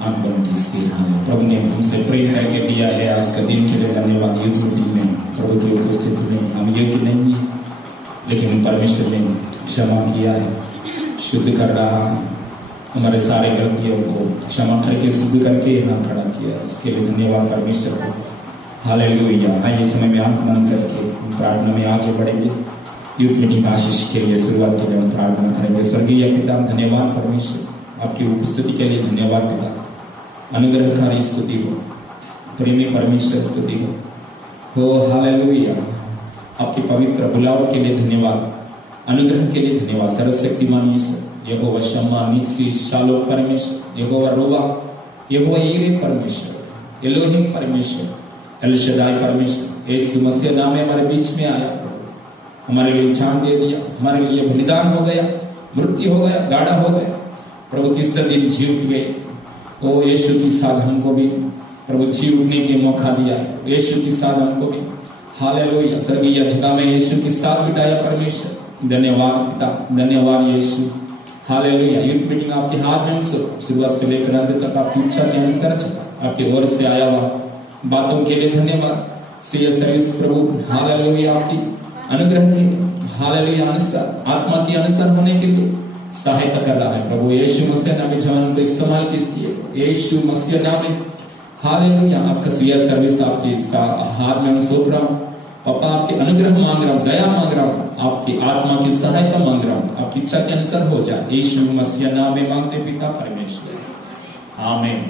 आंख बंद कीजिए। हाँ, प्रभु ने हमसे प्रेम करके दिया है आज का दिन के लिए धन्यवाद। युद्ध में प्रभु की उपस्थिति में हम योग्य नहीं है, लेकिन परमेश्वर ने क्षमा किया है, शुद्ध कर रहा है, हमारे सारे गलतियों को क्षमा करके शुद्ध करके यहाँ खड़ा किया। इसके लिए धन्यवाद परमेश्वर को। हालेलुया। हाँ, ये समय में आंख बंद करके प्रार्थना में आगे बढ़ेंगे। यूथ मीटिंग आशीष के लिए शुरुआत के लिए हम प्रार्थना करेंगे। स्वर्गीय पिता, धन्यवाद परमेश्वर, आपकी उपस्थिति के लिए धन्यवाद पिता। अनुग्रहकारी स्तुति हो, प्रेमी परमेश्वर स्तुति हो। हालेलुया। आपके पवित्र बुलाव के लिए धन्यवाद, अनुग्रह के लिए धन्यवाद। सर्वशक्तिमान ईश्वर, यहोवा शम्मा, निस्सी, शालो परमेश्वर, यहोवा रोवा, यहोवा यीरे परमेश्वर, एलोहिम परमेश्वर, एल शदाई परमेश्वर, यीशु मसीह नाम में हमारे बीच में आया, हमारे लिए जान दे दिया, हमारे लिए बलिदान हो गया, मृत्यु हो गया, गाढ़ा हो गया। प्रभु तीसरे दिन जी उठ गए। ओ यीशु के साथ हमको भी प्रभु जी उठने के मौका दिया है। यीशु के साथ हमको भी हालेलुया स्वर्गीय जगह में यीशु के साथ बिठाया परमेश्वर। धन्यवाद पिता, धन्यवाद यीशु। हालेलुया। यूथ मीटिंग आपके हाथ में शुरुआत से लेकर अंत तक आपकी इच्छा के अनुसार चला, आपकी ओर से आया हुआ बातों के लिए धन्यवाद। सीए सर्विस प्रभु हालेलुया आपकी अनुग्रह के हालेलुया अनुसार आत्मा के अनुसार होने के लिए सहायता कर रहा है। प्रभु यीशु मसीह नाम में जवान को इस्तेमाल कीजिए, यीशु मसीह नाम में हालेलुया। आज का सीए सर्विस आपके इसका हाथ में मैं सौंप रहा हूँ। पापा आपके अनुग्रह मांग रहा हूँ, दया मांग रहा हूँ, आपकी आत्मा की सहायता मांग रहा हूँ, आपकी इच्छा के अनुसार हो जाए। यीशु मसीह नाम में मांगते पिता परमेश्वर, आमीन।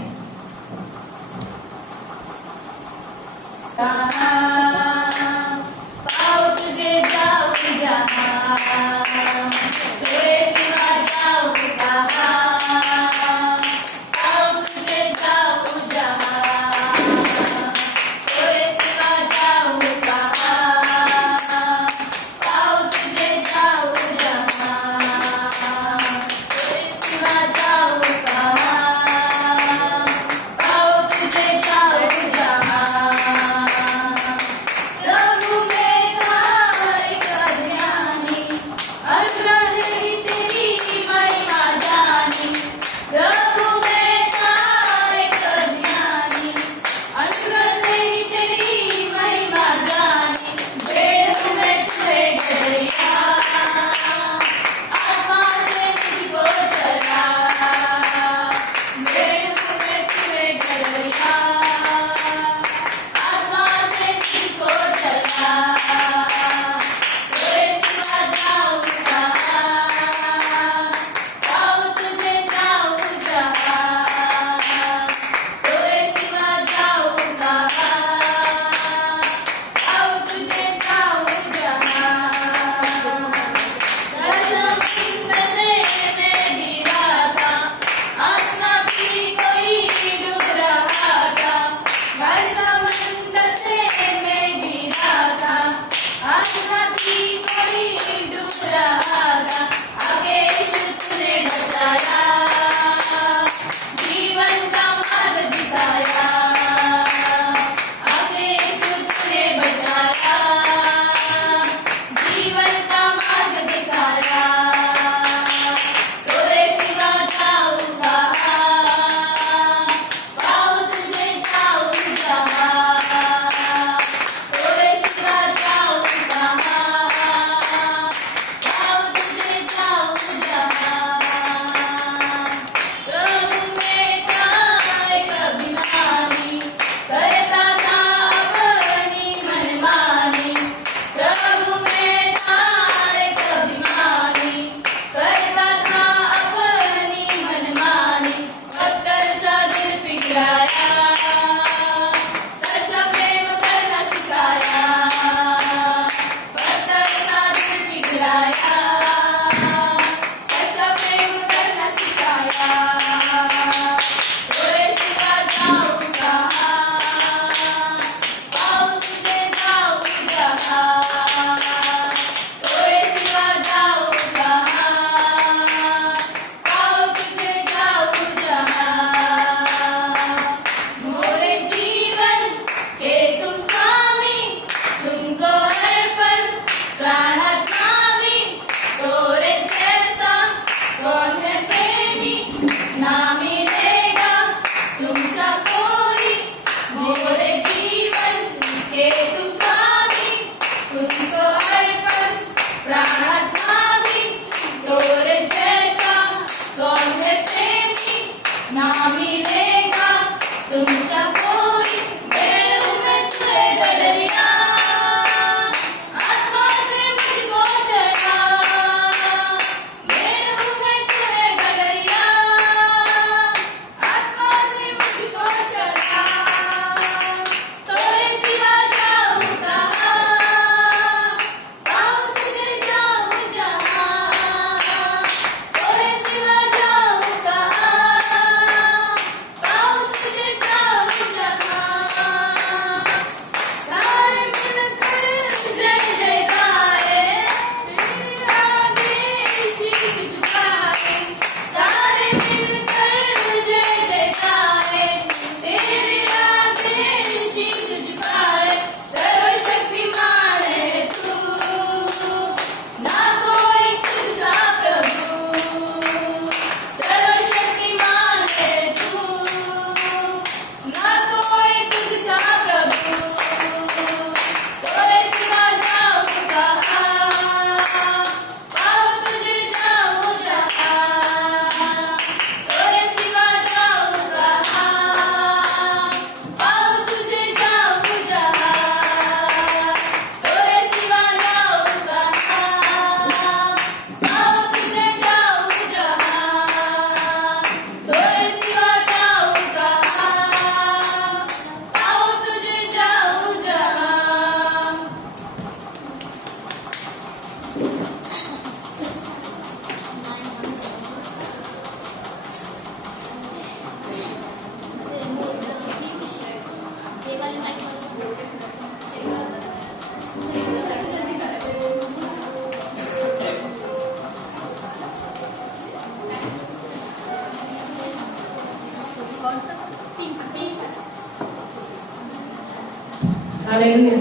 Hallelujah,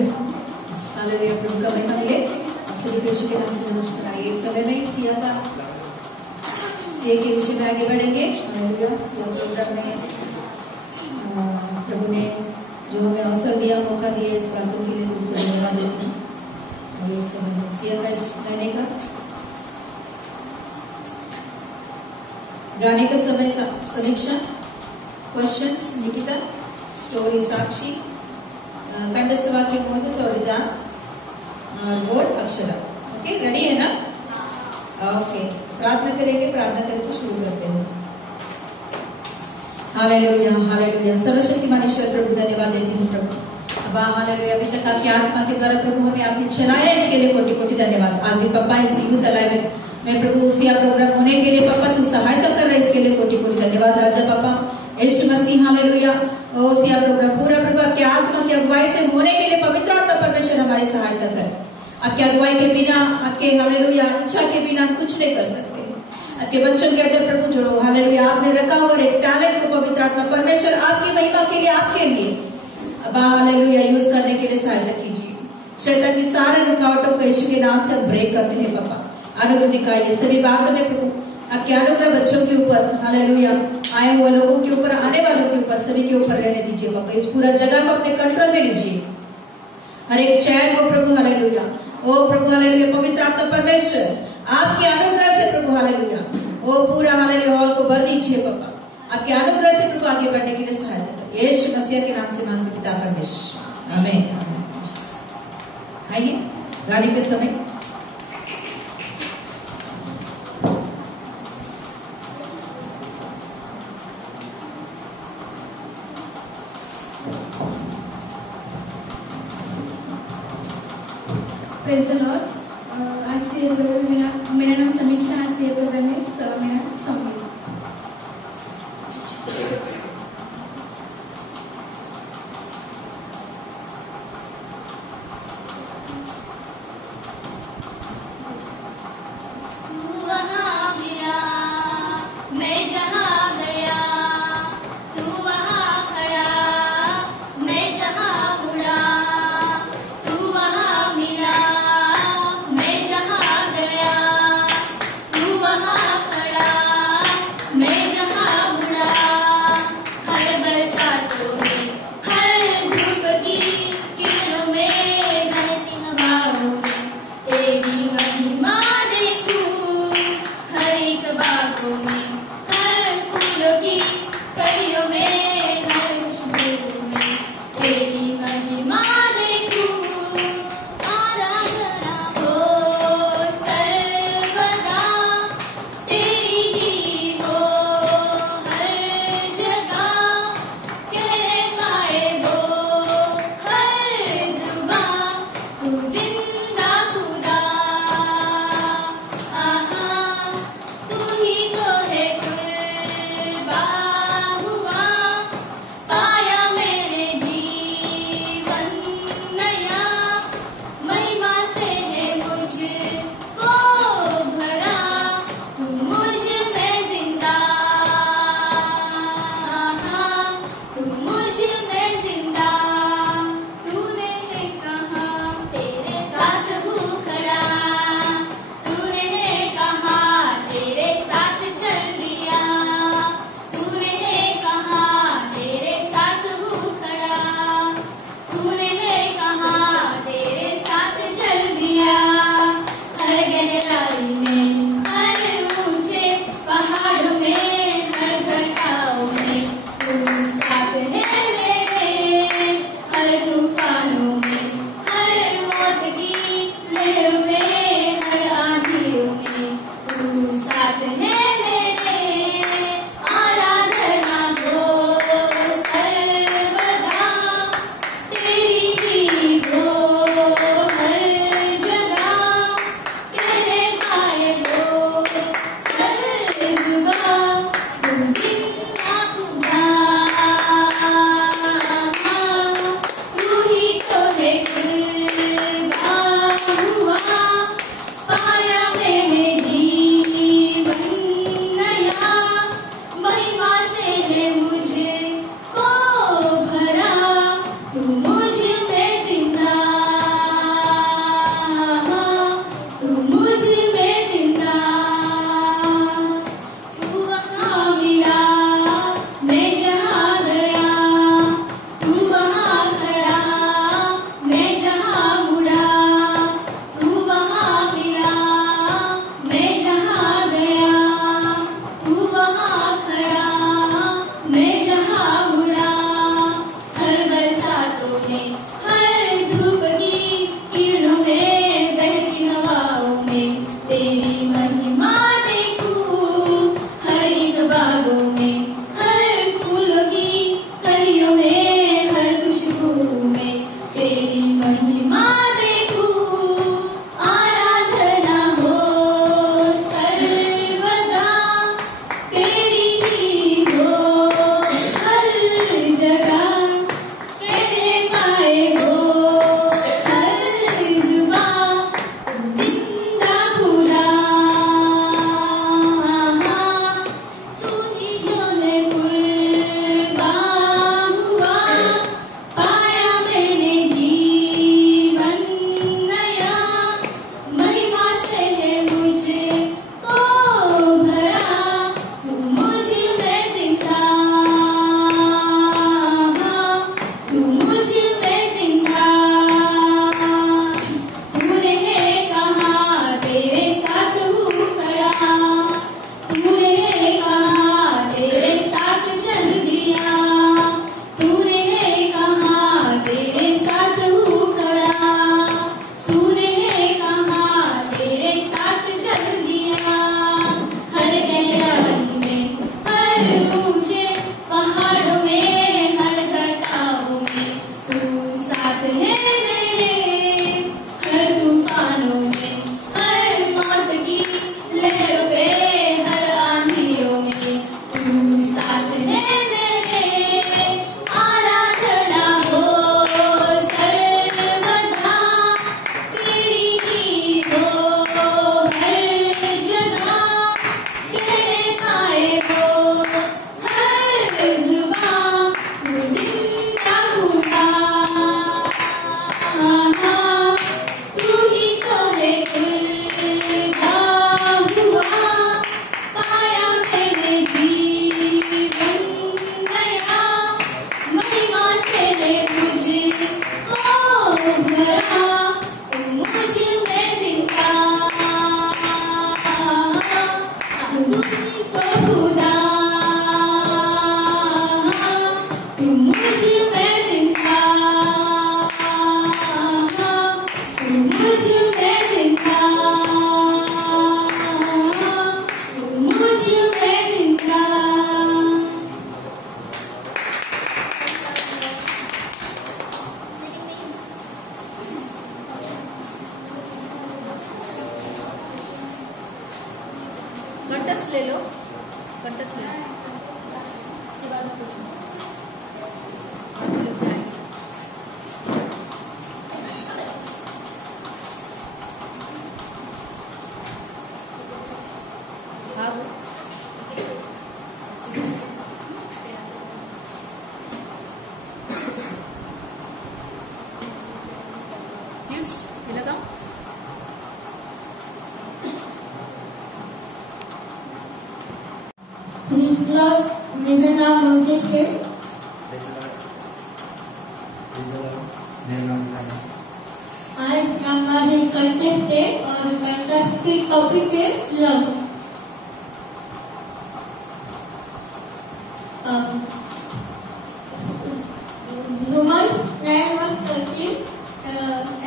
hallelujah. प्रभु का महिमा मिले। सभी को यीशु के नाम से नमस्कार। आइए इस समय में सीए के विषय में आगे बढ़ेंगे। हालेलुया। सीए प्रोग्राम में प्रभु ने जो हमें अवसर दिया, मौका दिया, इस बातों के लिए प्रभु को धन्यवाद देती हूँ। और इस समय में सीए का इस महीने का गाने का समय समीक्षा, क्वेश्चंस निकिता, स्टोरी साक्षी, कंठस्थ वाक्य मोसेस और रिदान, वर्ड अक्षरा। ओके, रेडी है ना? ओके, प्रार्थना करेंगे। प्रार्थना करके शुरू करते हैं। Hallelujah, hallelujah. सर्वशक्तिमान ईश्वर प्रभु धन्यवाद देती हूँ प्रभु। अब हालेलुया, अभी तक आपकी आत्मा के द्वारा प्रभु हमें आपने चलाया, इसके लिए कोटि कोटि धन्यवाद। आज भी पप्पा इस यूथ अलाइव में प्रभु सिया प्रोग्राम होने के लिए पप्पा तू सहायता कर रहे, इसके लिए कोटि कोटि धन्यवाद राजा पप्पा यीशु मसीह। हालेलुया। ओ सिया प्रोग्राम पूरा प्रभु आपके आत्मा की अगुवाई से होने के लिए पवित्र आत्मा परमेश्वर हमारी सहायता कर। आपके अगुवाई के बिना, आपके हालेलुया इच्छा के बिना कुछ नहीं कर सकते। आपके बच्चों के अंदर प्रभु जो हालेलुया आपने रखा हुआ एक टैलेंट को पवित्र आत्मा परमेश्वर आपकी महिमा के लिए, आपके लिए अब हालेलुया यूज करने के लिए सहायता कीजिए। शैतान की सारे रुकावटों को यीशु के नाम से हम ब्रेक करते हैं पापा। अनुग्रह दिखाइए सभी बातों में प्रभु, आपके अनुग्रह बच्चों के ऊपर, हालेलुया आए हुए लोगों के ऊपर, आने वालों के ऊपर, सभी के ऊपर रहने दीजिए पापा। इस पूरा जगह को अपने कंट्रोल में लीजिए, हर एक चैन को प्रभु हालेलुया। ओ प्रभु हालेलुया, पवित्र आत्मा परमेश्वर आपके अनुग्रह से प्रभु हालेलुया ओ पूरा हालेलुया हॉल को भर दीजिए पापा। आपके अनुग्रह से प्रभु आगे बढ़ने के लिए सहायता करिए। यीशु मसीह के नाम से मांगते पिता परमेश्वर, आमीन। आइए गाने के समय प्रेज द लॉर्ड। आज से मेरा नाम समीक्षा। आज से प्रोग्राम में मेरा सॉन्ग है। तू वहाँ मिला, मैं जहाँ गया, तू वहाँ खड़ा, मैं जहाँ मुड़ा, तू वहाँ मिला, मैं जहाँ गया, तू वहाँ खड़ा, ने मुझको भरा, तू मुझ में जिंदा, तू खुदा, तू मुझ में जिंदा, तू मुझ में जिंदा, तू मुझ में जिंदा। कंटस्ट ले लो, कंटस्ट ले लो। उसके बाद लगाओ। मेरा नाम अंकित है। मेरा नाम है। आज हमारे कंटेस्ट है और कंटेस्ट की टॉपिक है love. Woman 9:30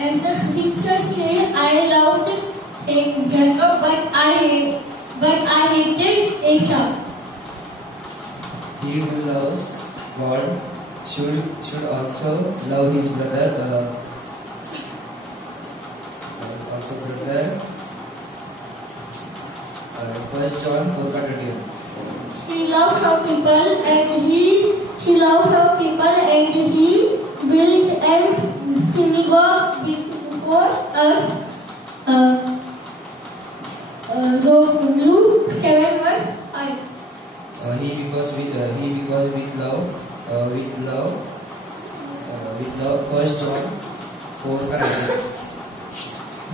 as a sister say I loved Jacob but I hated Esau. He who loves God should also love his brother. First John 4:20. He loves some people and he loves some people and he built a synagogue before us. So Luke 7:5. He because with love. First John 4:20.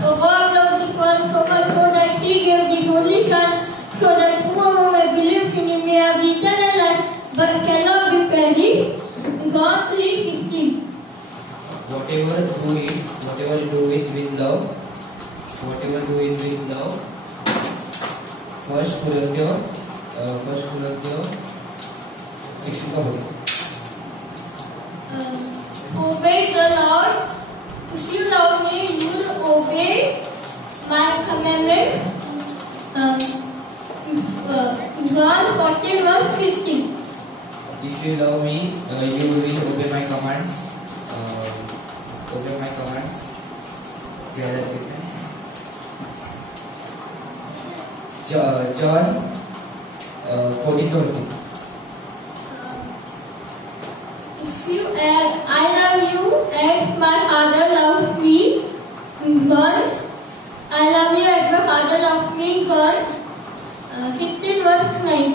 So God loved the world so much so that He gave the only Son, so that whoever may believe in Him may have eternal life, but cannot be perished. John 3:15. Whatever do it with love. First Corinthians 16:40. Obey the Lord. If you love me, you will obey my commandments. John 14:15. If you love me, you will obey my commands. Yeah, that's it. John 14:20. I love you as my Father loves me. God, I love you as my Father loves me. God, 16:9.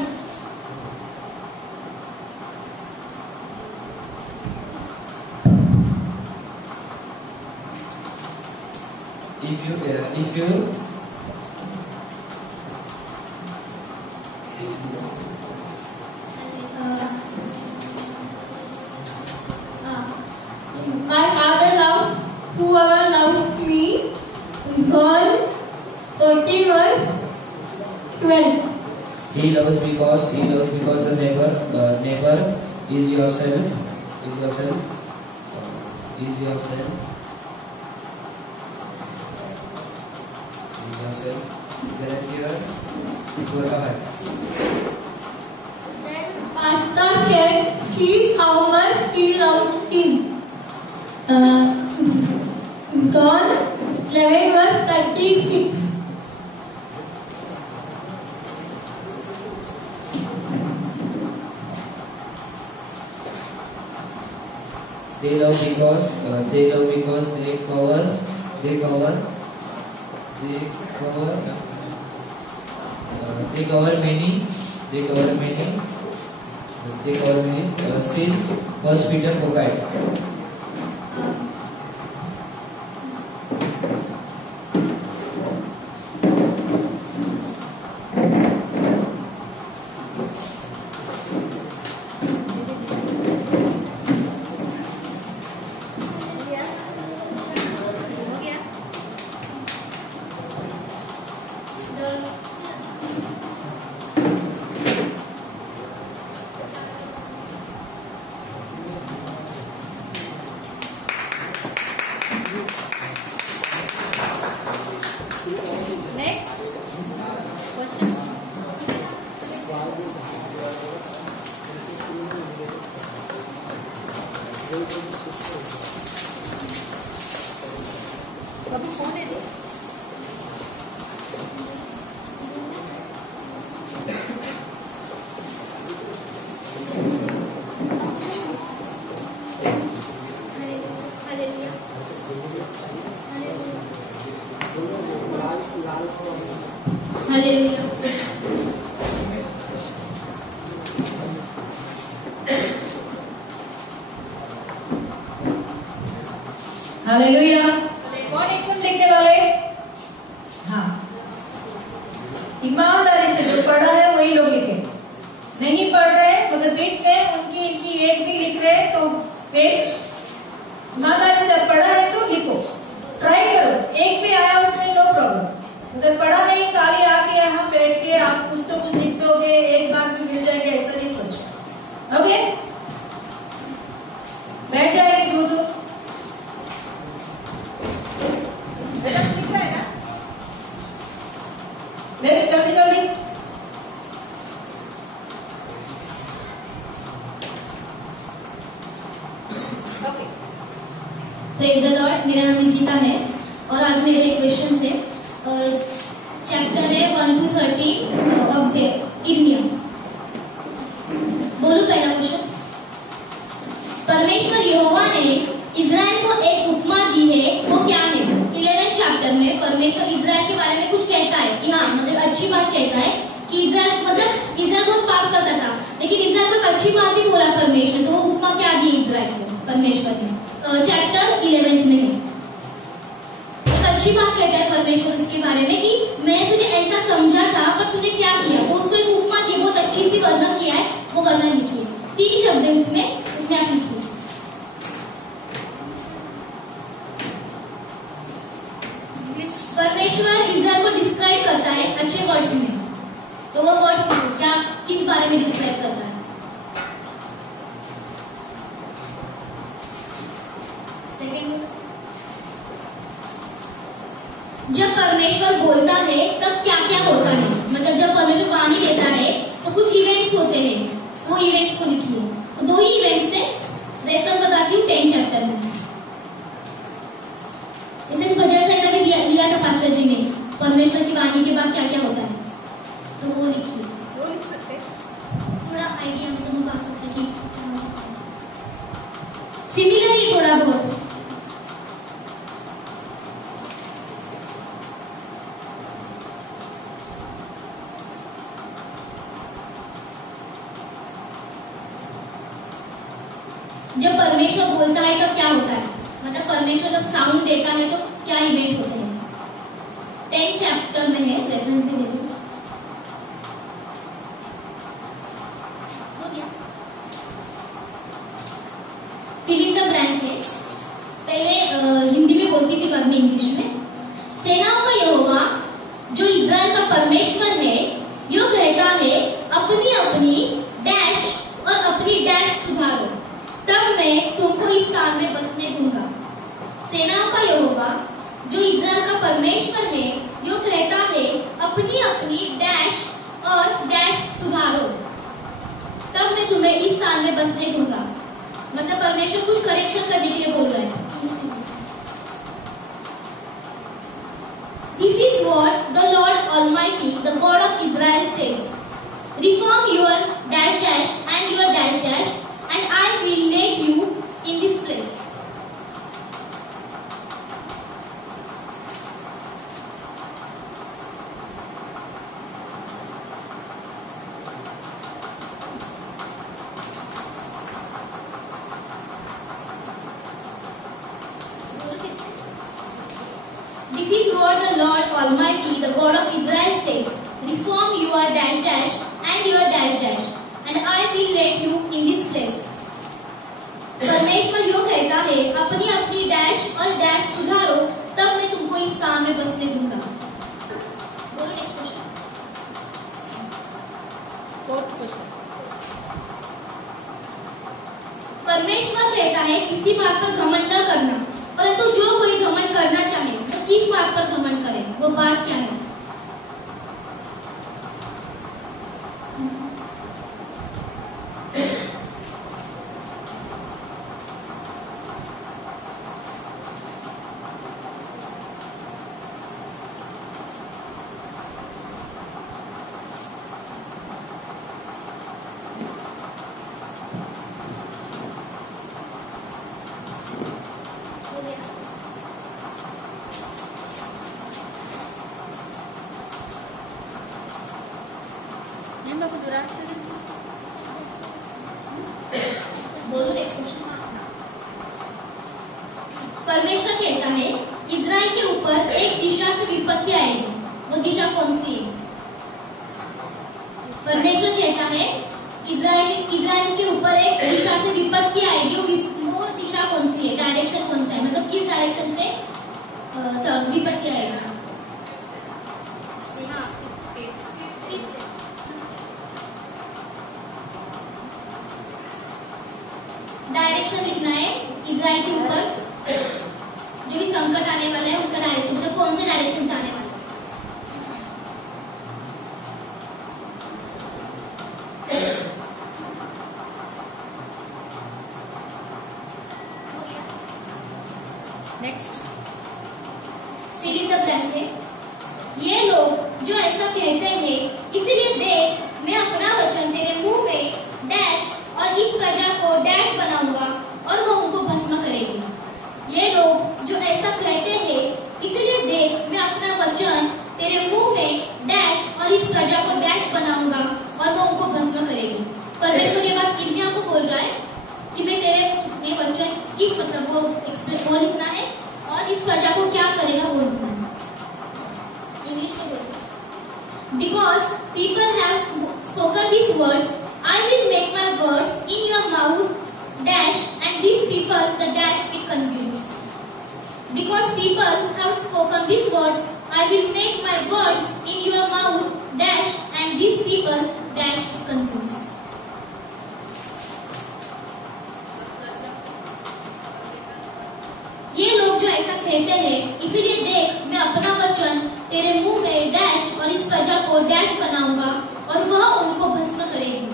If you my Father loves whoever loves me. God 14:12. He loves because the neighbor is yourself. Galatians 4:5. Then Pastor said how much he loved him. John 11:36. They love because they cover many sins. First Peter 4:5. Hallelujah. कौन एकदम लिखने वाले? हाँ, ईमानदारी से जो पढ़ रहा है वही लोग लिखे, नहीं पढ़ रहे मगर बीच में उनकी इनकी एक भी लिख रहे तो वेस्ट। ईमानदारी से पढ़ा है तो लिखो, ट्राई करो, एक भी आया उसमें नो प्रॉब्लम। अगर पढ़ा नहीं खाली आके यहाँ बैठ के आप कुछ तो कुछ लिख दोगे, एक बार में मिल जाएगा ऐसा नहीं सोचो। ओके, बैठ जाएंगे दूर दूर। जल्दी जल्दी। Praise the Lord. मेरा नाम निकिता है और आज मेरे लिए क्वेश्चन है। चैप्टर है 1 to 30 ऑफ इर्मिया। बोलो पहला क्वेश्चन। परमेश्वर यहोवा ने इजराइल को एक उपमा दी है, वो क्या है? 11 चैप्टर में परमेश्वर इजराइल के बारे में कुछ कहता है कि हाँ, मतलब अच्छी बात कहता है कि इजराइल बहुत पाप करता था, लेकिन इजराइल को एक अच्छी बात भी बोला परमेश्वर। तो वो उपमा क्या दी इजराइल को परमेश्वर ने? चैप्टर 11 में है। एक अच्छी बात कहता है परमेश्वर उसके बारे में कि मैं तुझे ऐसा समझा था पर तूने क्या किया। तो उसको एक उपमा दी, बहुत अच्छी सी वर्णन किया है, वो वर्णन लिखिए। 3 शब्द है उसमें आप लिखिए। परमेश्वर इजराइल को डिस्क्राइब करता है अच्छे वर्ड्स में, तो वो वर्ड्स क्या किस बारे में डिस्क्राइब करता है? सेकेंड, जब परमेश्वर बोलता है तब क्या क्या होता है? मतलब जब परमेश्वर वाणी देता है तो कुछ इवेंट्स होते हैं, वो इवेंट्स को लिखिए। 2 ही इवेंट्स है, रेफरेंस बताती हूँ 10 चैप्टर में। इसे भजन संहिता में लिया था पास्टर जी ने, परमेश्वर की वाणी के बाद क्या क्या होता है, तो वो लिखिए। वो लिख सकते हैं, थोड़ा आइडिया मतलब आ सकता है कि क्या हो सकता है, सिमिलर ही थोड़ा बहुत। जब परमेश्वर बोलता है तब क्या होता है, मतलब परमेश्वर जब साउंड देता है तो क्या इवेंट होते हैं? 10 चैप्टर में है, रेफरेंस भी दे दूं। हो गया, फिल इन द ब्लैंक है। पहले हिंदी में बोलती थी, बाद में इंग्लिश में। सेनाओं का यहोवा जो इजराइल का परमेश्वर है, यो कहता है अपनी अपनी डैश और अपनी डैश सुधारो, तब मैं तुमको इस स्थान में बसने दूंगा। सेनाओं का यहोवा जो इजराइल का परमेश्वर है, यो कहता है अपनी अपनी डैश और डैश सुधारो, तब मैं तुम्हें इस स्थान में बसने दूंगा। मतलब परमेश्वर कुछ करेक्शन करने के लिए बोल रहा है। This is what the Lord Almighty, the God of Israel says. Reform your dash dash and your dash dash, and I will let you in this place. This is what the Lord Almighty, the God of Israel says. Reform your dash dash and your dash dash, and I will let you in this place. परमेश्वर यो कहता है अपनी अपनी dash और dash सुधारो, तब मैं तुमको इस स्थान में बसने दूंगा। बोलो नेक्स्ट क्वेश्चन। 4th question. परमेश्वर कहता है किसी बात पर घमंड न करना, परंतु जो कोई घमंड करना चाहे तो किस बात पर घमंड करे, वो बात क्या है? परमेश्वर कहता है इजराइल के ऊपर एक दिशा से विपत्ति आएगी। वो दिशा कौन सी है? परमेश्वर कहता है इजराइल के ऊपर एक दिशा से विपत्ति आएगी। वो दिशा कौन सी है? डायरेक्शन कौन सा है? मतलब किस डायरेक्शन से विपत्ति आएगी? डायरेक्शन लिखना है इजराइल के ऊपर जो भी संकट आने वाला है उसका डायरेक्शन, मतलब कौन से डायरेक्शन से आने वाला है। नेक्स्ट सीरीज द ब्लैंक है। ये लोग जो ऐसा कहते हैं इसीलिए देख मैं अपना वचन तेरे मुंह में डैश और इस प्रजा को डैश बनाऊंगा और वो उनको भस्म करेगी। ये लोग जो ऐसा कहते हैं इसीलिए देख मैं अपना वचन तेरे मुंह में डैश और इस प्रजा को डैश बनाऊंगा और वो उनको भस्म करेगी। परमेश्वर ये बात इर्मिया को बोल रहा है कि मैं तेरे वचन किस मतलब वो एक्सप्रेस वो लिखना है और इस प्रजा को क्या करेगा वो लिखना है। इंग्लिश में बोल Because people have spoken these words, I will make my words in your mouth dash and these people the dash it consumes. Because people have spoken these words, I will make my words in your mouth dash and these people dash it consumes. ये लोग जो ऐसा कहते हैं इसीलिए देख मैं अपना वचन तेरे मुंह में डैश और इस प्रजा को डैश बनाऊंगा और वह उनको भस्म करेगी।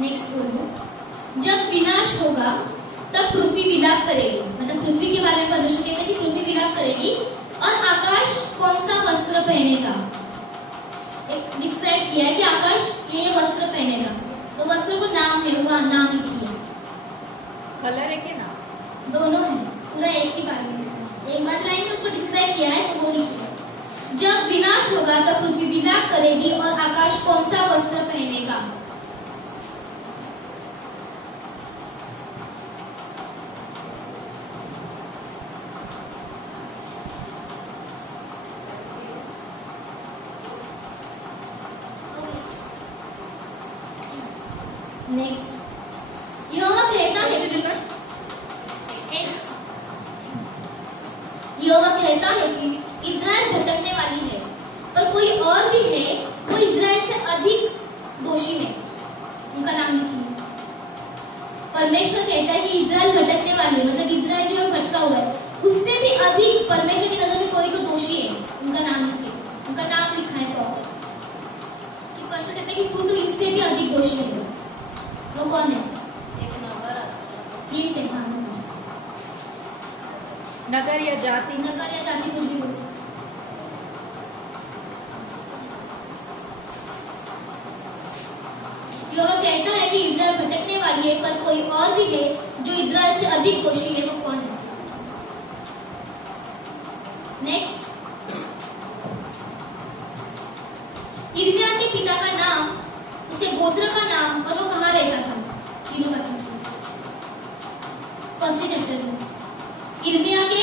नेक्स्ट बोलो, जब विनाश होगा तब पृथ्वी विलाप करेगी। मतलब पृथ्वी के बारे में परमेश्वर कहते हैं कि पृथ्वी विलाप करेगी और आकाश कौन सा वस्त्र पहनेगा। एक डिस्क्राइब किया है कि आकाश ये वस्त्र पहनेगा, तो वस्त्र को नाम है, वह नाम लिखिए। कलर है क्या नाम? दोनों है, पूरा एक ही बात है। एक बार लाइन में उसको डिस्क्राइब किया है तो वो लिखिए। जब विनाश होगा तब पृथ्वी विलाप करेगी और आकाश कौन सा वस्त्र पहनेगा। नेक्स्ट यहोवा कहता है कि इजराइल भटकने वाली है, पर कोई और भी है वो इजराइल से अधिक दोषी है, उनका नाम लिखिए। परमेश्वर कहता है कि इजराइल भटकने वाली है, मतलब इजराइल जो है भटका हुआ है, उससे भी अधिक परमेश्वर की नजर में कोई तो दोषी है, उनका नाम लिखिए। उनका नाम लिखा है प्रॉपर कि परमेश्वर कहता है कि तू तो इससे भी अधिक दोषी है। वो कौन है? एक नगर ठीक है, हाँ नगर या जाति, नगर या जाति कुछ भी बोल सकते। यहोवा कहता है कि इजराइल भटकने वाली है, पर कोई और भी है जो इजराइल से अधिक दोषी है, वो कौन है? नेक्स्ट, इर्मिया के पिता का नाम, उसके गोत्र का नाम और वो कहाँ रहता था, तीनों बताइए। फर्स्ट चैप्टर में इर्मिया के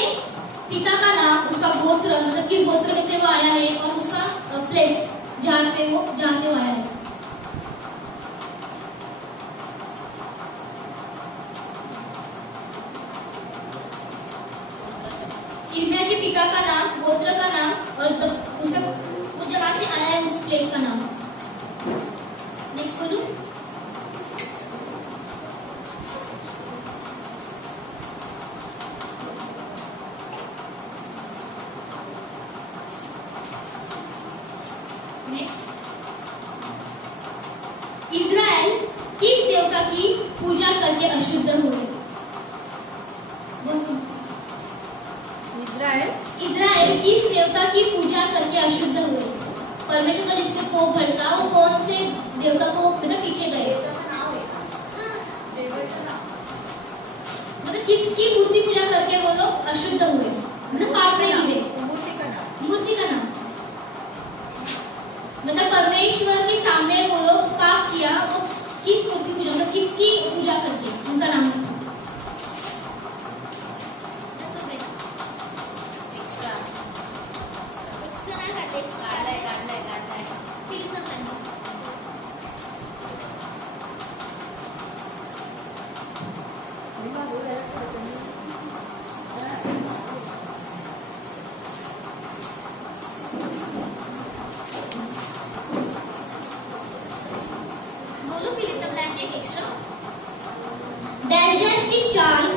पिता का नाम, उसका गोत्र, मतलब किस गोत्र में से वो आया है और उसका प्लेस जहाँ से वो आया है। इर्मिया के पिता का नाम, गोत्र का नाम और उसका वो जगह से आया है उस प्लेस का नाम। नेक्स्ट बोलूं, इजराइल किस देवता की पूजा करके अशुद्ध हुए? इजराइल किस देवता की पूजा करके अशुद्ध हुए? परमेश्वर का जिसपे कोप भड़का वो कौन से देवता को मतलब पीछे गए? किसकी पूजा करके उनका नाम लिखो।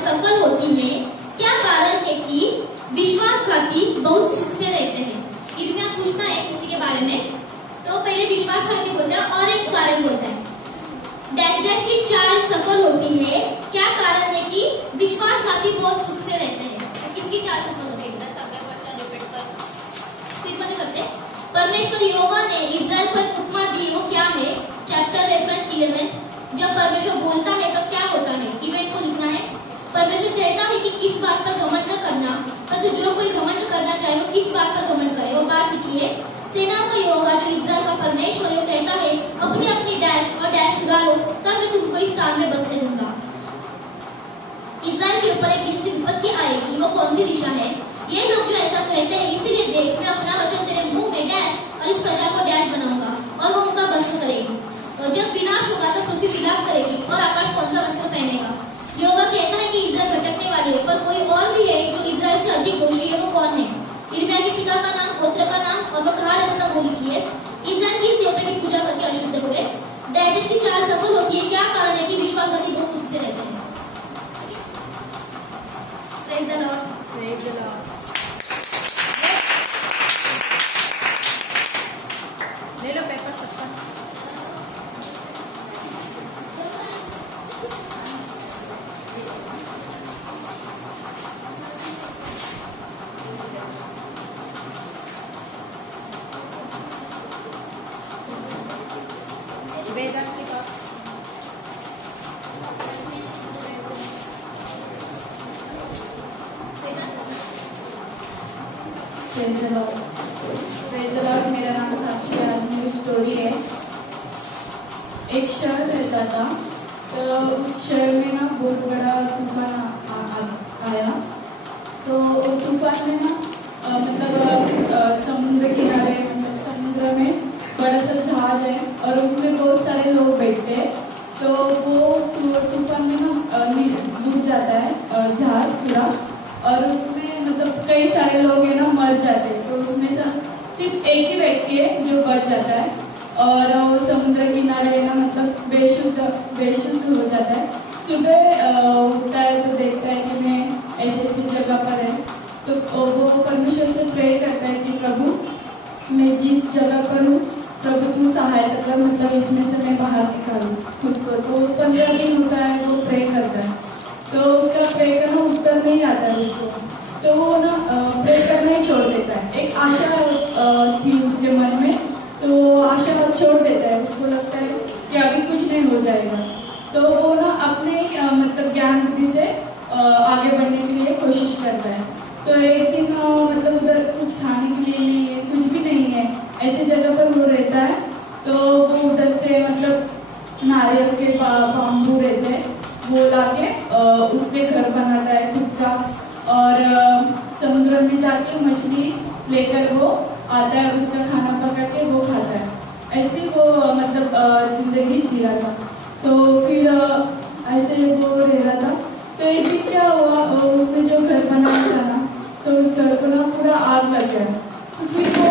सफल होती है, क्या कारण है कि विश्वासघाती बहुत सुख से रहते हैं। इर्मिया पूछता है किसी के बारे में, तो पहले विश्वासघाती बोलता है और एक कारण बोलता है। डैश डैश की चाल सफल होती है, क्या कारण है कि विश्वासघाती बहुत सुख से रहते हैं। किसकी चाल सफल होती है? परमेश्वर यहोवा ने इस्राएल को एक उपमा दी, वो क्या है? Chapter reference 11। जब परमेश्वर बोलता है तब क्या होता है, इवेंट को लिखना है। परमेश्वर कहता है कि किस बात पर घमंड न करना, परंतु जो कोई घमंड करना चाहे वो किस बात पर घमंड करे। वो बात लिखी है, सेनाओं का यहोवा जो इस्राएल का परमेश्वर वो कहता है, अपनी अपनी डैश और डैश चुरा लो, तब मैं तुमको इस स्थान में बसने दूंगा। इस्राएल के ऊपर एक दिशा से विपत्ति आएगी, वो कौन सी दिशा है? ये लोग जो ऐसा कहते हैं, इसीलिए देख मैं अपना वचन तेरे मुंह में डैश और इस प्रजा को डैश बनाऊंगा और वो उनका भस्म करेगी। और जब विनाश होगा तो पृथ्वी विलाप करेगी और आकाश कौन सा वस्त्र पहनेगा। यहोवा कहता है कि इस्राएल भटकने वाले है, पर कोई और भी है जो इस्राएल से अधिक दोषी है। वो कौन है? यिर्मयाह के पिता का नाम, गोत्र का नाम और वो कहाँ रहता था वो लिखी है। इस्राएल किस देवता की पूजा करके अशुद्ध हुए? डैश की चाल सफल होती है, क्या कारण है कि विश्वासघाती बहुत सुख से रहते हैं। Praise the Lord, praise the Lord. ले लो पेपर सबका। वेदांत के पास मेरा नाम साक्षी है। मेरी स्टोरी है, एक शहर रहता था, तो उस शहर में ना बहुत बड़ा तूफान आया। तो तूफान में ना समुद्र किनारे, मतलब समुद्र में बड़ा सा जहाज है और उसमें बहुत सारे लोग बैठते हैं। तो वो तूफान में ना डूब जाता है जहाज पूरा, और उसमें मतलब कई सारे लोग है ना मर जाते हैं। तो उसमें सिर्फ एक ही व्यक्ति है जो बच जाता है, और वो समुद्र किनारे ना मतलब बेशुद्ध हो जाता है। सुबह उठता है तो देखता है कि मैं ऐसी जगह पर है। तो वो परमेश्वर से प्रे करता है कि प्रभु मैं जिस जगह पर हूँ, प्रभु तू सहायता कर, मतलब इसमें से मैं बाहर निकालूँ खुद को। तो 15 दिन होता है वो प्रे करता है, तो उसका प्रे करना उत्तर नहीं आता है उसको। तो वो ना प्रे करना ही छोड़ देता है। एक आशा थी उसके मन में, तो आशा छोड़ देता है। उसको लगता है कि अभी कुछ नहीं हो जाएगा। तो वो ना अपने मतलब ज्ञान बुद्धि से आगे बढ़ने के लिए कोशिश करता है। तो एक दिन मतलब उधर कुछ खाने के लिए नहीं है, कुछ भी नहीं है, ऐसी जगह पर वो रहता है। तो वो उधर से मतलब नारियल के बाम्बू रहते हैं, वो लाके उससे घर बनाता है खुद का, और समुद्र में जाके मछली लेकर वो आता है, उसका खाना पका के वो खाता है। ऐसे वो मतलब जिंदगी जी रहा था। तो फिर ऐसे वो रह रहा था। तो एक दिन क्या हुआ, उसने जो घर बनाया था ना, तो उस घर को ना पूरा आग लग गया। तो फिर वो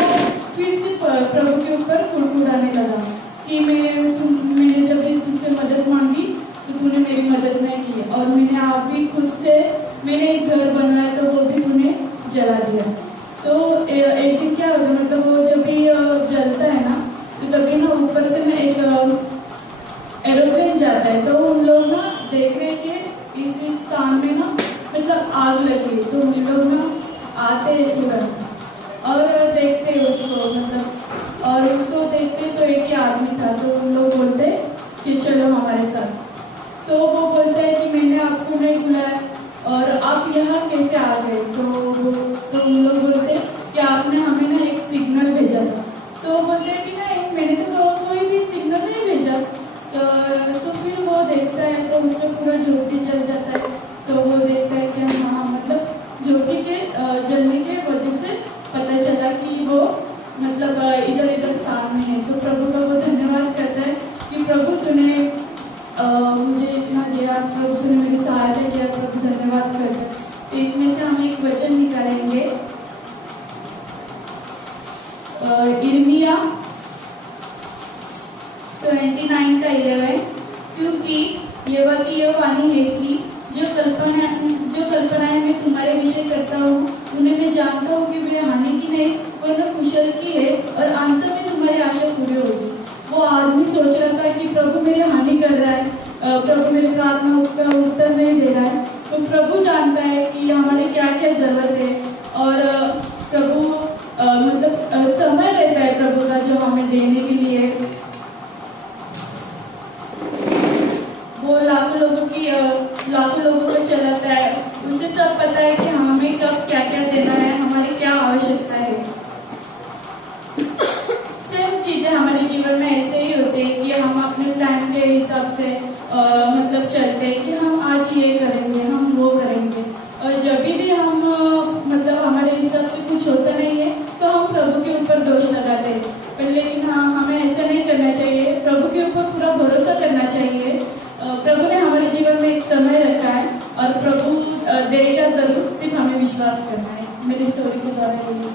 फिर से प्रभु के ऊपर कुड़कुड़ाने लगा कि मैंने जब तुझसे मदद मांगी तो तूने मेरी मदद नहीं की, और मैंने आप भी खुद से मैंने एक घर बनवाया तो वो भी तूने जला दिया। तो एक दिन क्या होता है, मतलब वो जब भी जलता है ना, तो तभी ना ऊपर से ना एक एरोप्लेन जाता है। तो उन लोग ना देख रहे हैं कि इस स्थान में ना मतलब आग लगी। तो उन लोग ना आते हैं तुरंत और देखते हैं उसको, मतलब और उसको देखते तो एक ही आदमी था। तो उन लोग बोलते कि चलो हमारे साथ। तो वो बोलता है कि मैंने आपको नहीं बुलाया और आप यहाँ कैसे आ गए। तो उन लोग बोलते कि आपने हमें ना एक सिग्नल भेजा था। तो बोलते हैं कि नहीं, मैंने तो कोई भी सिग्नल नहीं भेजा। तो फिर वो देखता है 29:11, क्योंकि यहोवा की यह वाणी है कि जो कल्पनाएं मैं तुम्हारे विषय करता हूँ उन्हें मैं जानता हूँ कि वे हानि की नहीं वरना कुशल की है, और अंत में तुम्हारी आशा पूरी होगी। वो आदमी सोच रहा था कि प्रभु मेरी हानि कर रहा है, प्रभु मेरी प्रार्थना का उत्तर नहीं दे रहा है, तो प्रभु जानता है कि हमारे क्या क्या जरूरत है, और प्रभु मतलब समय रहता है प्रभु का जो हमें देने के लिए। वो लाखों लोगों को चलाता है, उसे सब पता है कि हमें कब क्या क्या देना है, हमारी क्या आवश्यकता है। सेम चीजें हमारे जीवन में ऐसे ही होते हैं कि हम अपने प्लान के हिसाब से मतलब चलते हैं कि हम आज ये करेंगे, हम वो करेंगे, और जब भी हम मतलब हमारे हिसाब से कुछ होता नहीं है तो हम प्रभु के ऊपर दोष लगाते हैं। लेकिन हाँ, हमें ऐसा नहीं करना चाहिए, प्रभु के ऊपर पूरा भरोसा करना चाहिए। प्रभु ने हमारे जीवन में एक समय रखा है और प्रभु देगा जरूर, सिर्फ हमें विश्वास करना है। मेरी स्टोरी के द्वारा यही।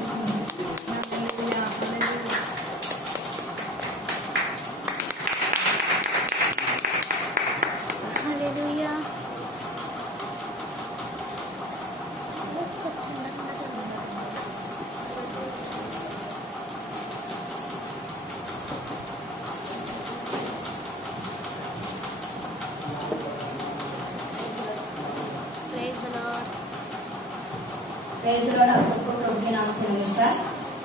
Praise Lord. आप सबको प्रभु के नाम से नमस्कार।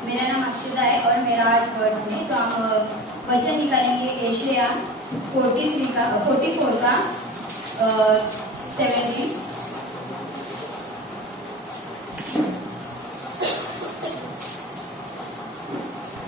मेरा नाम अक्षता है और मेरा आज वर्ड्स में तो हम वचन निकालेंगे एशिया 44 का 17।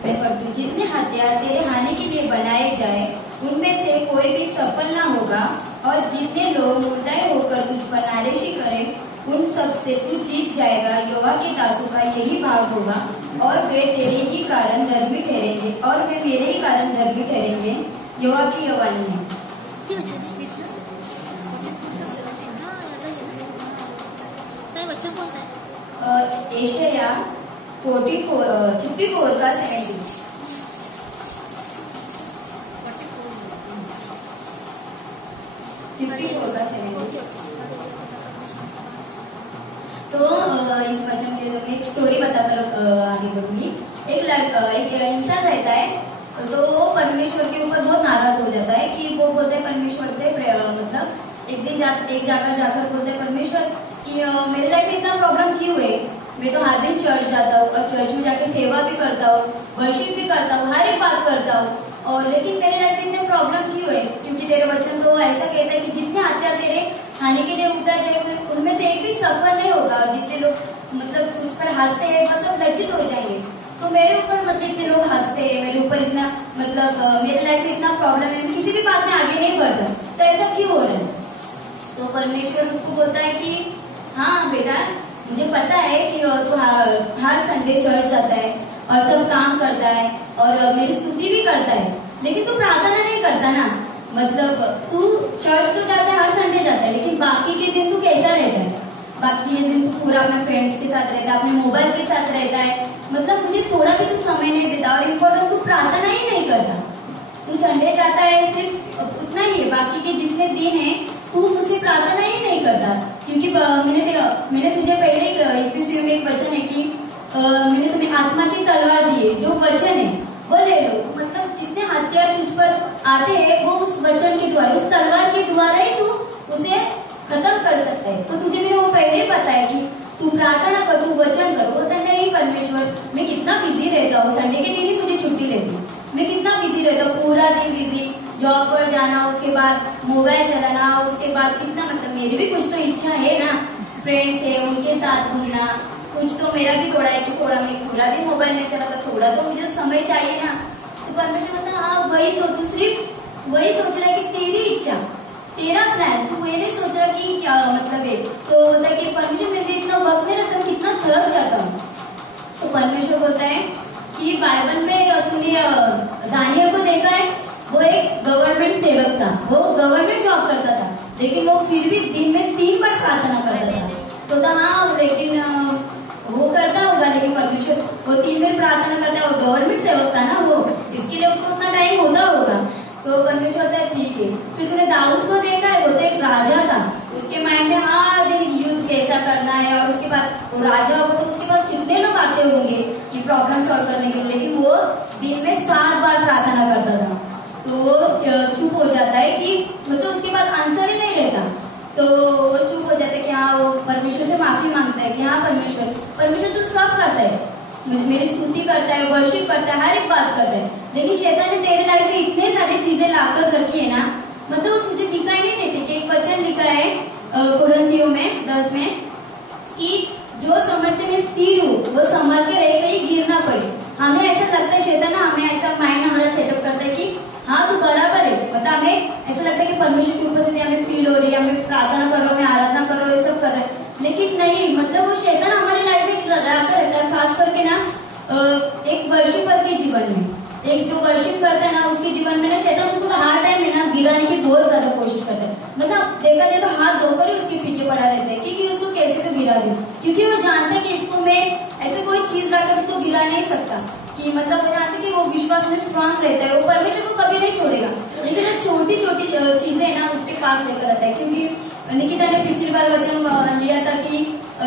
मैं पढ़ती हूँ। जितने हथियार तेरे हानि के लिए बनाए जाए उनमें से कोई भी सफल ना होगा, और जितने लोग मुर्दाई होकर तुझ पर नारेशी करें उन सब से तू जीत जाएगा। यहोवा के दासों का यही भाग होगा, और वे तेरे ही कारण धर्मी ठहरेंगे, और वे मेरे ही कारण धर्मी ठहरेंगे। यहोवा की यह वाणी है। एशिया 54 का 17। तो इस वचन के मैं एक स्टोरी बताकर आगे बढ़ूंगी। एक इंसान रहता है, तो वो परमेश्वर के ऊपर बहुत नाराज हो जाता है कि वो बोलता है परमेश्वर से मतलब एक जगह जाकर बोलता है परमेश्वर कि मेरे लाइफ में इतना प्रॉब्लम क्यों है। मैं तो हर दिन चर्च जाता हूँ और चर्च में जाके सेवा भी करता हूँ, वर्शिप भी करता हूँ, हर एक बात करता हूँ, और लेकिन मेरे लाइफ में इतने प्रॉब्लम क्यों है। क्योंकि तेरे वचन तो ऐसा कहता है कि जितने हथियार तेरे हानि के लिए उठा जाए उनमें से एक भी सफल नहीं होगा, और जितने लोग मतलब तुझ पर हंसते हैं वो सब लज्जित हो जाएंगे। तो मेरे ऊपर मतलब इतने लोग हंसते हैं, मेरे ऊपर इतना मतलब मेरे लाइफ में इतना प्रॉब्लम है, मैं किसी भी बात में आगे नहीं बढ़ता, तो ऐसा क्यों हो रहा है। तो परमेश्वर उसको बोलता है कि हाँ बेटा, मुझे पता है कि तू हर संडे चर्च जाता है और सब काम करता है और मेरी स्तुति भी करता है, लेकिन तू प्रार्थना नहीं करता ना। मतलब तू चर्च तो जाता है, हर संडे जाता है, लेकिन बाकी के दिन तू कैसा रहता है। बाकी के दिन तू पूरा अपने फ्रेंड्स के साथ रहता है, अपने मोबाइल के साथ रहता है, मतलब मुझे थोड़ा भी तू समय नहीं देता, और इम्पोर्टेंट तू प्रार्थना ही नहीं करता। तू संडे जाता है सिर्फ उतना ही है, बाकी के जितने दिन है तू मुझसे प्रार्थना ही नहीं करता। क्योंकि मैंने तुझे पहले एपिसोड में एक वचन है कि मैंने तुम्हें आत्मा की तलवार दी है, जो वचन है वो ले लो। मतलब जितने हथियार तुझ पर आते हैं वो उस वचन के द्वारा, उस तलवार के द्वारा ही तू उसे खत्म कर सकता है। तो तुझे मैंने वो पहले ही पता है कि तू प्रार्थना कर, तू वचन कर। बोलता नहीं परमेश्वर, मैं कितना बिजी रहता हूँ, संडे के दिन ही मुझे छुट्टी रहती, मैं कितना बिजी रहता हूँ, पूरा दिन बिजी, जॉब पर जाना, उसके बाद मोबाइल चलाना, उसके बाद कितना मतलब मेरी भी कुछ तो इच्छा है ना, फ्रेंड्स है उनके साथ घूमना, कुछ तो मेरा भी थोड़ा है कि थोड़ा मैं पूरा दिन मोबाइल नहीं चलाता, थोड़ा तो मुझे समय चाहिए ना। तो परमेश्वर कहता हाँ वही तो, तू सिर्फ वही सोच रहा है कि तेरी इच्छा, तेरा प्लान, तू ये नहीं सोच रहा कि क्या मतलब है। तो बोलता है कि परमेश्वर मेरे लिए इतना वक्त नहीं रहता, कितना थक जाता हूँ। तो परमेश्वर बोलता है कि बाइबल में तूने दानियल को देखा है, वो एक गवर्नमेंट सेवक था, वो गवर्नमेंट जॉब करता था, लेकिन वो फिर भी दिन में 3 बार प्रार्थना करता था। तो हाँ लेकिन वो करता होगा, लेकिन परमेश्वर वो 3 बार प्रार्थना करता है, वो गवर्नमेंट सेवक था ना वो, इसके लिए उसको उतना टाइम होता होगा। तो चुप हो जाता है कि मतलब उसके बाद आंसर ही नहीं रहता, तो वो चुप हो जाता है कि हाँ वो परमेश्वर से माफी मांगता है कि हाँ परमेश्वर तो सब करता है, मेरी स्तुति करता है, वर्शिप करता है, हर एक बात करता है, लेकिन शैतान ने तेरे लाइफ में इतने सारी चीजें लाकर रखी है ना, मतलब वो तुझे दिखाई नहीं देते। कि एक वचन लिखा है कुरिन्थियों में 10 में कि जो समझते मैं स्थिर हूँ वो संभल के रहे, कहीं गिर ना पड़े। हमें ऐसा लगता है शैतान हमें ऐसा माइंड हमारा सेटअप करता है कि हाँ तू बराबर है, मतलब हमें ऐसा लगता है कि परमेश्वर की उपस्थिति हमें फील हो रही है, हमें प्रार्थना करो, हमें आराधना करो, ये सब कर रहे हैं, लेकिन नहीं, मतलब वो शैतान हमारी लाइफ में लगाकर रहता है, खास करके ना एक वर्शिपर के जीवन में, एक जो वर्शिप करता है ना उसके जीवन में ना शैतान उसको हर टाइम है ना गिराने की बहुत ज्यादा कोशिश करता है। मतलब देखा जाए तो हाथ धोकर ही उसके पीछे पड़ा रहता है क्योंकि उसको कैसे तो गिरा दूं, क्योंकि वो जानता है कि इसको मैं ऐसे कोई चीज लाकर उसको गिरा नहीं सकता, कि मतलब वो जानता है कि वो विश्वास में स्ट्रांग रहता है, वो परमेश्वर को कभी नहीं छोड़ेगा। लेकिन जो छोटी छोटी चीजें है ना उसके पास लेकर आता है, क्योंकि निकिता ने पिछली बार वचन लिया था कि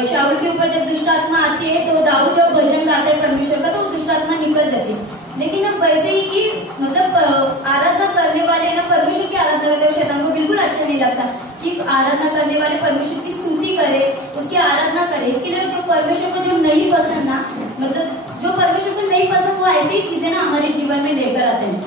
शाऊल के ऊपर जब दुष्ट आत्मा आती है तो दाऊद जब भजन गाता है परमेश्वर का तो वो दुष्ट आत्मा निकल जाती है। लेकिन अब वैसे ही कि मतलब आराधना करने वाले ना परमेश्वर की आराधना करते हैं, शैतान को बिल्कुल अच्छा नहीं लगता कि आराधना करने वाले परमेश्वर की स्तुति करे, उसकी आराधना करे। इसके लिए जो परमेश्वर को जो नहीं पसंद ना, मतलब जो परमेश्वर को नहीं पसंद वो ऐसी ही चीजें ना हमारे जीवन में लेकर आते हैं।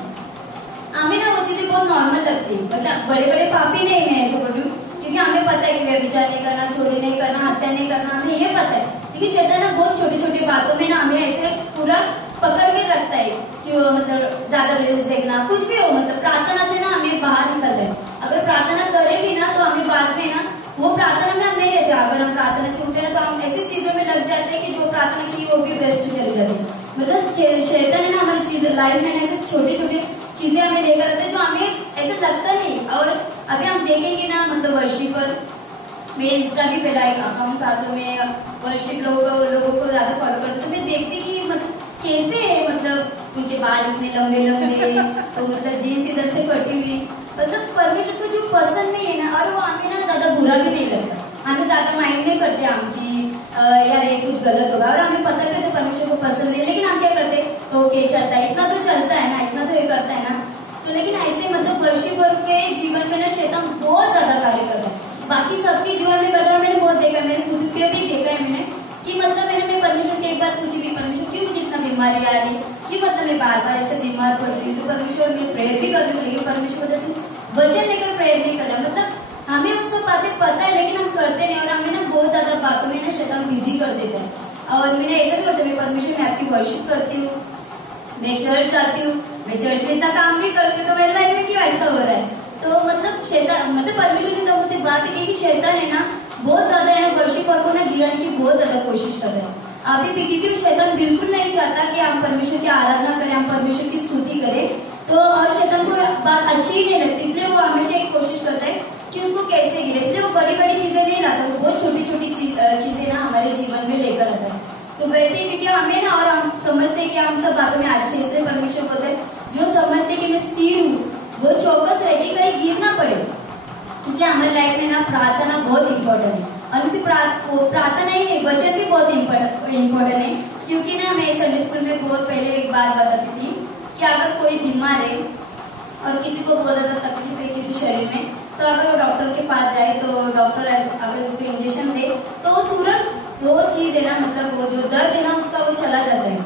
हमें ना वो चीजें बहुत नॉर्मल लगती है, मतलब बड़े बड़े पापी नहीं मैं ऐसे बोल रही हूँ, क्योंकि हमें पता है कि व्यभिचार नहीं करना, चोरी नहीं करना, हत्या नहीं करना, हमें ये पता है। लेकिन शैतान ना बहुत छोटी छोटी बातों में ना हमें ऐसे पूरा पकड़ के रखता है कि मतलब ज्यादा रील्स देखना, कुछ भी हो, मतलब प्रार्थना से ना हमें बाहर निकल जाए। अगर प्रार्थना करें भी ना तो हमें बाद में ना वो प्रार्थना में हम नहीं रहते, अगर हम प्रार्थना से उठे ना तो हम ऐसी चीजों में लग जाते हैं कि जो प्रार्थना की वो भी वेस्ट चली जाती है। मतलब शैतान है ना हमारी चीज लाइफ में ऐसे छोटी छोटी चीजें हमें लेकर आते हैं जो हमें ऐसा लगता नहीं। और अभी हम देखेंगे ना, मतलब वर्शिपर मैं इंस्टा भी पहला एक अकाउंट था तो मैं वर्शिप लोगों को ज्यादा फॉलो करती, तो मैं देखती कि मतलब कैसे है, मतलब उनके बाल इतने लंबे लंबे तो मतलब जीन्स इधर से कटी हुई, मतलब परमेश्वर को जो पसंद नहीं है ना, और वो हमें ना ज्यादा बुरा भी नहीं लगता, हमें ज्यादा माइंड नहीं करते हम कि यार ये कुछ गलत होगा, और हमें पता भी है परमेश्वर को पसंद नहीं, लेकिन हम क्या करते ओके चलता है, इतना तो चलता है ना, इतना तो ये करता है ना। तो लेकिन ऐसे मतलब वर्शिपर के जीवन में ना शैतान बहुत ज्यादा कार्य करता है, बाकी सबके जीवन में करता है। मैंने बहुत देखा, मैंने खुद पे भी देखा है मैंने कि मतलब मैं परमेश्वर के एक बार पूछी भी, परमेश्वर क्यों मुझे इतना बीमारी आ रही है, कि मतलब मैं बार बार ऐसे बीमार पड़ रही हूँ, तो परमेश्वर मैं प्रेयर भी कर रही हूँ, लेकिन परमेश्वर तू वचन लेकर प्रेयर नहीं कर रहा। मतलब हमें उस सब बातें पता है लेकिन हम करते नहीं, और हमें ना बहुत ज्यादा बातों में ना शैतान बिजी कर देता है। और मैंने ऐसा भी होता है, मैं परमेश्वर में आपकी वर्शिप करती हूँ, मैं चर्च जाती हूँ, मैं चर्च में इतना काम भी करती हूँ, तो मेरी लाइफ में क्यों ऐसा हो रहा है। तो मतलब शैतान, मतलब परमेश्वर ने तो मुझसे बात की कि शैतान है ना बहुत ज्यादा है ना वर्शिपर को ना गिराने की बहुत ज्यादा कोशिश कर रहे हैं अभी भी, क्योंकि शैतान बिल्कुल नहीं चाहता कि हम परमेश्वर की आराधना करें, हम परमेश्वर की स्तुति करें। तो और शैतान को बात अच्छी ही नहीं लगती, इसलिए वो हमेशा एक कोशिश करता है कि उसको कैसे गिरे, इसलिए वो बड़ी बड़ी चीजें नहीं लाता, वो बहुत छोटी छोटी चीजें ना हमारे जीवन में लेकर आता है। तो वैसे ही क्योंकि हमें ना, और हम समझते हैं कि हम सब बातों में अच्छे, इसलिए परमेश्वर बोलते हैं जो समझते कि मैं स्थिर हूँ वो चौकस रहे कि कहीं गिर ना पड़े। इसलिए हमारी लाइफ में ना प्रार्थना बहुत इंपॉर्टेंट है, और इसी प्रार्थना ही नहीं वचन भी बहुत इम्पोर्टेंट है। क्योंकि ना मैं संडे स्कूल में बहुत पहले एक बात बताती थी कि अगर कोई बीमार है और किसी को बहुत ज्यादा तकलीफ है किसी शरीर में, तो अगर वो डॉक्टर के पास जाए तो डॉक्टर अगर उसको इंजेक्शन दे तो वो तुरंत वो चीज है ना, मतलब वो जो दर्द है ना उसका वो चला जाता है,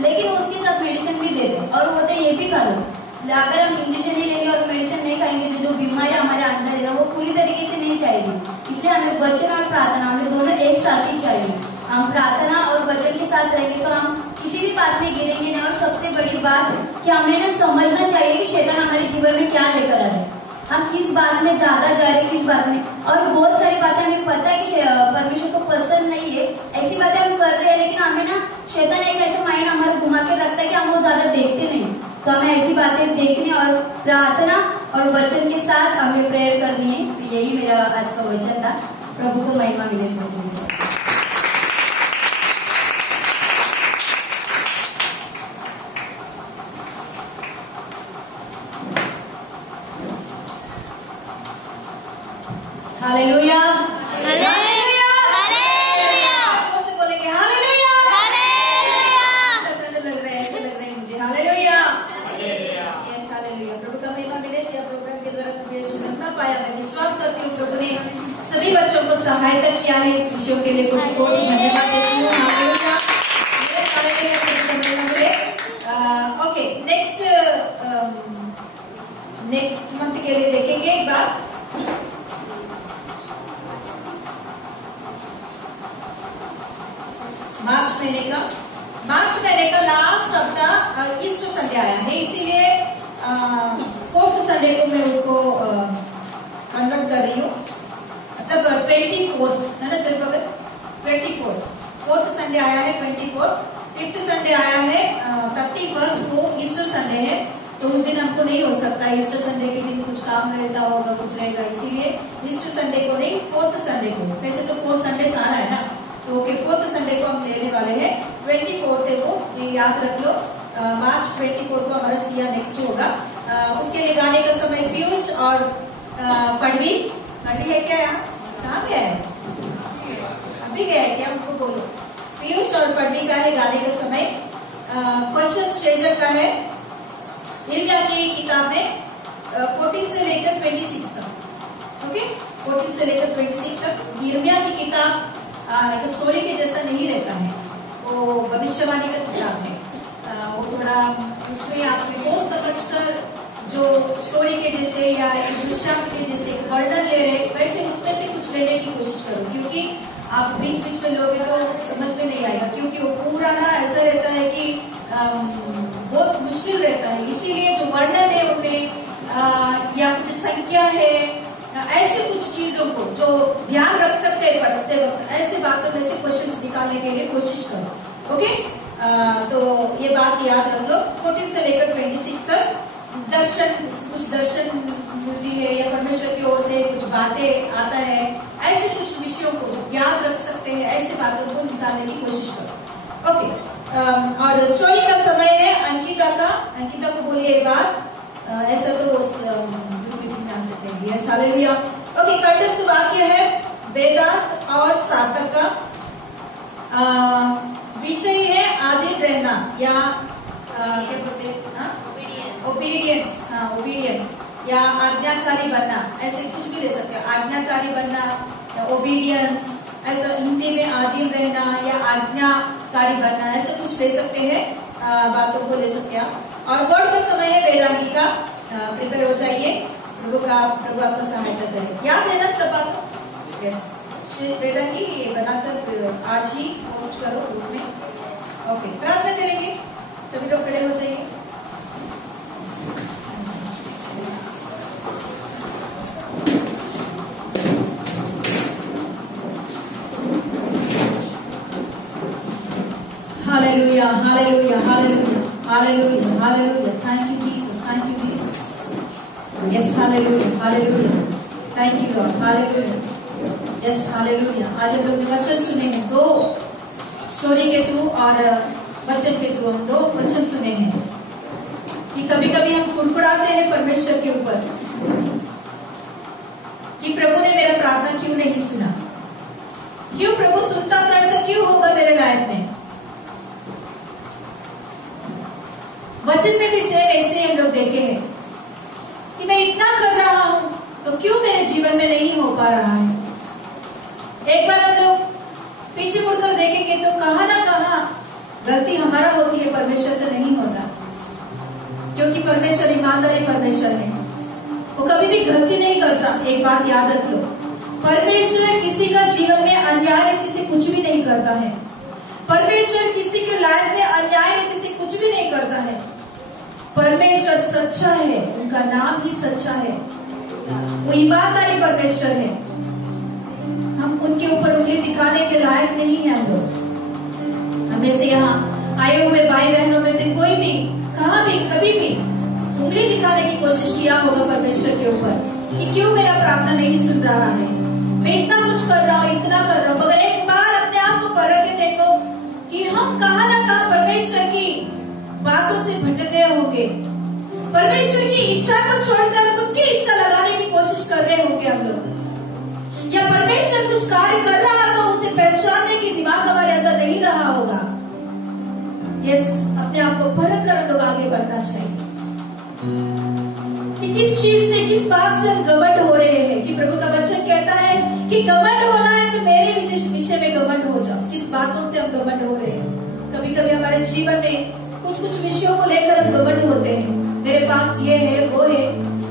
लेकिन उसके साथ मेडिसिन भी देते हैं और वो बोलते हैं ये भी खा लो। अगर हम इंजेक्शन नहीं लेंगे और मेडिसिन नहीं खाएंगे तो जो बीमारी हमारे अंदर है ना वो पूरी तरीके से नहीं जाएगी। इसलिए हमें वचन और प्रार्थना हमें दोनों एक साथ ही चाहिए। हम प्रार्थना और वचन के साथ रहेंगे तो हम किसी भी बात में गिरेंगे नहीं। और सबसे बड़ी बात कि हमें ना समझना चाहिए कि शैतान हमारे जीवन में क्या लेकर आ रहा है, हम किस बात में ज्यादा जा रहे हैं, किस बात में। और बहुत सारी बातें हमें पता है कि परमेश्वर को पसंद नहीं है, ऐसी बातें हम कर रहे हैं, लेकिन हमें ना शैतान एक ऐसा माइंड हमारा घुमा के रखता है कि हम वो ज्यादा देखते नहीं। तो हमें ऐसी बातें देखने और प्रार्थना और वचन के साथ हमें प्रेयर करनी है। तो यही मेरा आज का वचन था। प्रभु को महिमा मिले सच। Hallelujah, hallelujah, hallelujah. जोर से बोलेंगे हालेलुया, हालेलुया। लग रहा है, ऐसे लग रहा है मुझे। Hallelujah, hallelujah, yes hallelujah. प्रभु का महिमा मिले। पाया। मैं विश्वास करती हूँ प्रभु ने सभी बच्चों को सहायता किया है इस विषयों के लिए कोटि कोटि धन्यवाद देती हूँ। ओके, नेक्स्ट मंथ के लिए देखेंगे एक बार। मार्च महीने का लास्ट हफ्ता ईस्टर संडे आया है, इसीलिए 4th संडे को मैं उसको कन्वर्ट कर रही हूँ, मतलब 24th है ना सर भगत, 4th संडे आया है 24, 5th संडे आया है 31st को ईस्टर संडे है, तो उस दिन हमको नहीं हो सकता। ईस्टर संडे के दिन कुछ काम रहता होगा, कुछ रहेगा, इसीलिए ईस्टर संडे को नहीं 4th संडे को। वैसे तो 4 संडे सारा है ना, तो ओके 4th संडे को हम लेने वाले हैं। 24th को ये याद रख लो, मार्च 24 को हमारा सिया नेक्स्ट होगा। उसके लिए गाने का समय पीयूष और पढ़वी है क्या, यहाँ कहाँ गया है, अभी गया है क्या, हमको बोलो। पीयूष और पढ़वी का है गाने का समय। क्वेश्चन स्टेजर का है यिर्मयाह की किताब में 14 से लेकर 26 तक। ओके, 14 से लेकर 26 तक यिर्मयाह की किताब एक स्टोरी के जैसा नहीं रहता है, वो भविष्यवाणी का किताब है। वो थोड़ा उसमें आप सोच समझकर जो स्टोरी के जैसे या एक दृश्यांत के जैसे वर्णन ले रहे वैसे उसमें से कुछ लेने की कोशिश करो, क्योंकि आप बीच बीच में लोगे तो समझ में नहीं आएगा, क्योंकि वो पूरा ना ऐसा रहता है कि बहुत मुश्किल रहता है। इसीलिए जो वर्णन है उनमें या कुछ संख्या है, ऐसे कुछ चीजों को जो ध्यान रख सकते हैं पढ़ते वक्त, ऐसे बातों में से क्वेश्चंस निकालने के लिए कोशिश करो। ओके, तो ये बात याद रख लो। 14 से लेकर 26 तक कुछ दर्शन मिलती है या परमेश्वर की ओर से कुछ बातें आता है, ऐसे कुछ विषयों को याद रख सकते हैं, ऐसे बातों को निकालने की कोशिश करो। ओके, और स्टोरी का समय है अंकिता को बोलिए ये बात, ऐसा तो यस हालेलुया। ओके, कंठस्थ वाक्य है वेदांत और सार्थक का। विषय है आदिल रहना या क्या बोलते हैं, ओबीडियंस, ओबीडियंस या आज्ञाकारी बनना, ऐसे कुछ भी ले सकते हैं। आज्ञाकारी बनना या ओबीडियंस, ऐसा हिंदी में आदिल रहना या आज्ञाकारी बनना, ऐसे कुछ ले सकते हैं, बातों को ले सकते हैं। और वर्ड का समय है वैरागी का। प्रिपेयर हो जाइए, प्रभु आपका सहायता करे। याद है ना सब बात? यस, वेदांगी बनाकर आज ही पोस्ट करो ग्रुप में। ओके, प्रार्थना करेंगे, सभी लोग खड़े हो जाइए। Hallelujah, hallelujah, hallelujah, hallelujah, hallelujah. Thank you Jesus, thank you Jesus. Yes, hallelujah, hallelujah, thank you Lord, hallelujah, yes, hallelujah. आज हम लोग ने वचन सुने हैं, 2 स्टोरी के थ्रू और वचन के थ्रू हम 2 वचन सुने हैं कि कभी कभी हम कुड़कुड़ाते हैं परमेश्वर के ऊपर कि प्रभु ने मेरा प्रार्थना क्यों नहीं सुना, क्यों प्रभु सुनता तो ऐसा क्यों होगा मेरे लाइफ में। वचन में भी सेम ऐसे हम लोग देखे हैं कि मैं इतना कर रहा हूं तो क्यों मेरे जीवन में नहीं हो पा रहा है। एक बार हम लोग पीछे मुड़कर देखेंगे तो कहां ना कहां गलती हमारा होती है, परमेश्वर का नहीं होता, क्योंकि परमेश्वर ईमानदारी परमेश्वर है, वो कभी भी गलती नहीं करता। एक बात याद रख लो, परमेश्वर किसी का जीवन में अन्याय रीति से कुछ भी नहीं करता है। परमेश्वर किसी के लाइफ में अन्याय रीति से कुछ भी नहीं करता है। परमेश्वर सच्चा है, उनका नाम ही सच्चा है, वो ईमानदारी परमेश्वर है। हम उनके ऊपर उंगली दिखाने के लायक नहीं है। हम लोग, हमें से यहाँ आए हुए भाई बहनों में से कोई भी कहाँ भी कभी भी उंगली दिखाने की कोशिश किया होगा परमेश्वर के ऊपर कि क्यों मेरा प्रार्थना नहीं सुन रहा है, मैं इतना कुछ कर रहा हूँ, इतना कर रहा हूँ। मगर एक बार अपने आप को परख के देखो कि हम कहाँ ना कहाँ परमेश्वर की बातों से भटक गए होंगे, परमेश्वर की इच्छा को छोड़कर खुद की इच्छा लगाने की कोशिश कर रहे होंगे हम लोग, या परमेश्वर कुछ कार्य कर रहा तो उसे पहचानने की दिमाग हमारे अंदर नहीं रहा होगा। यस, अपने आप को परख कर हम लोग आगे बढ़ना चाहिए। कि किस चीज से, किस बात से हम घमंड हो रहे हैं। कि प्रभु का वचन कहता है कि घमंड होना है तो मेरे विषय में घमंड हो जाओ। किस बातों से हम घमंड हो रहे हैं। कभी कभी हमारे जीवन में कुछ कुछ विषयों को लेकर हम घमंड होते हैं। मेरे पास ये है, वो है,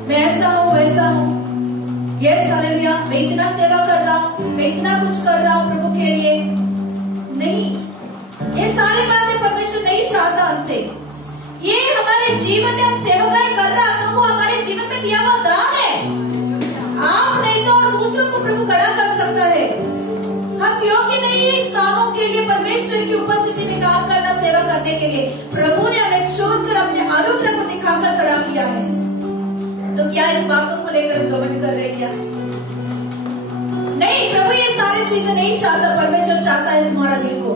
मैं ऐसा हूँ, वैसा हूँ, यस हालेलुया, मैं इतना सेवा कर रहा हूँ, मैं इतना कुछ कर रहा हूँ प्रभु के लिए। नहीं, ये सारी बातें परमेश्वर नहीं चाहता हमसे। ये हमारे जीवन में हम सेवकाई कर रहा तो वो हमारे जीवन में दिया हुआ दान है। आप नहीं तो और दूसरों को प्रभु खड़ा कर सकता है। हम योग्य नहीं इस कामों के लिए, परमेश्वर की उपस्थिति में काम करना, सेवा करने के लिए। प्रभु ने हमें छोड़कर अपने अनुग्रह को दिखाकर खड़ा किया है। तो क्या इस बातों को लेकर हम घमंड कर रहे हैं क्या? नहीं, प्रभु ये सारी चीजें नहीं चाहता। परमेश्वर चाहता है तुम्हारा दिल को।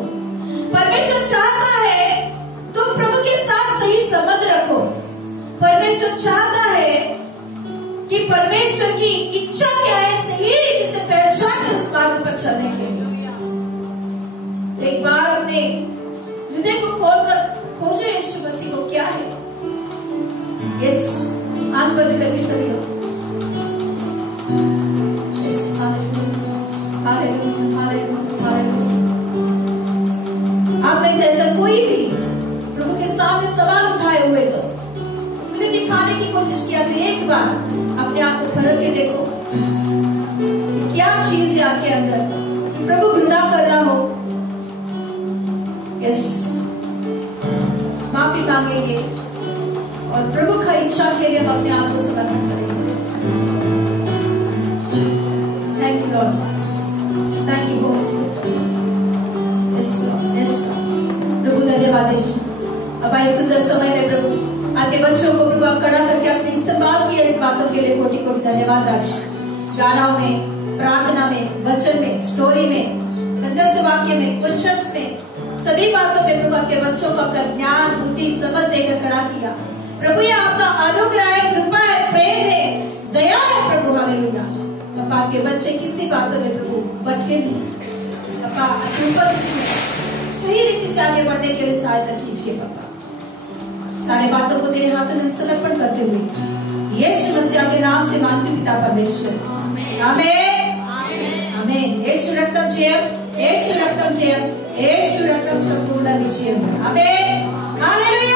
परमेश्वर चाहता है तुम प्रभु के साथ सही संबंध रखो। परमेश्वर चाहता है कि परमेश्वर की इच्छा क्या है सही रीति से पहचान कर उस मार्ग पर चलने के लिए। एक बार अपने हृदय को खोलकर खोजो यीशु मसीह को क्या है। यस, आंख बंद करके सभी लोग। Yes, hallelujah, hallelujah, hallelujah, hallelujah. आप में से ऐसा कोई भी प्रभु के सामने सवाल उठाए हुए तो उन्हें दिखाने की कोशिश किया तो एक बार अपने आप को परख के देखो क्या चीज है आपके अंदर कि प्रभु घृणा कर रहा हो। यस, माफी मांगेंगे और प्रभु का इच्छा के लिए हम अपने आप को समर्पण करेंगे। Thank you Lord Jesus, thank you Holy Spirit. Yes Lord, yes Lord. प्रभु धन्यवाद देंगे। अब इस सुंदर समय में प्रभु आपके बच्चों को प्रभु आप खड़ा करके अपने इस्तेमाल किया इस बातों के लिए कोटि कोटि धन्यवाद राजा। गानाओं में, प्रार्थना में, वचन में, स्टोरी में, कंठस्थ वाक्य में, क्वेश्चंस में, सभी बातों में प्रभु आपके बच्चों को आपका ज्ञान, बुद्धि, समझ देकर खड़ा किया। प्रभु ये आपका अनुग्रह है, कृपा है, प्रेम है, दया है प्रभु। हालेलुया। अब आपके बच्चे किसी बातों में प्रभु भटके नहीं। पापा सही रीति से आगे बढ़ने के लिए सहायता कीजिए पापा। सारे बातों को तेरे हाथों में समर्पण करते हुए यीशु मसीह के नाम से मांगते पिता परमेश्वर, आमीन, आमीन। यीशु रक्तम जयम, यीशु रक्तम जयम, यीशु रक्तम संपूर्ण विजयम, आमीन, हालेलुया।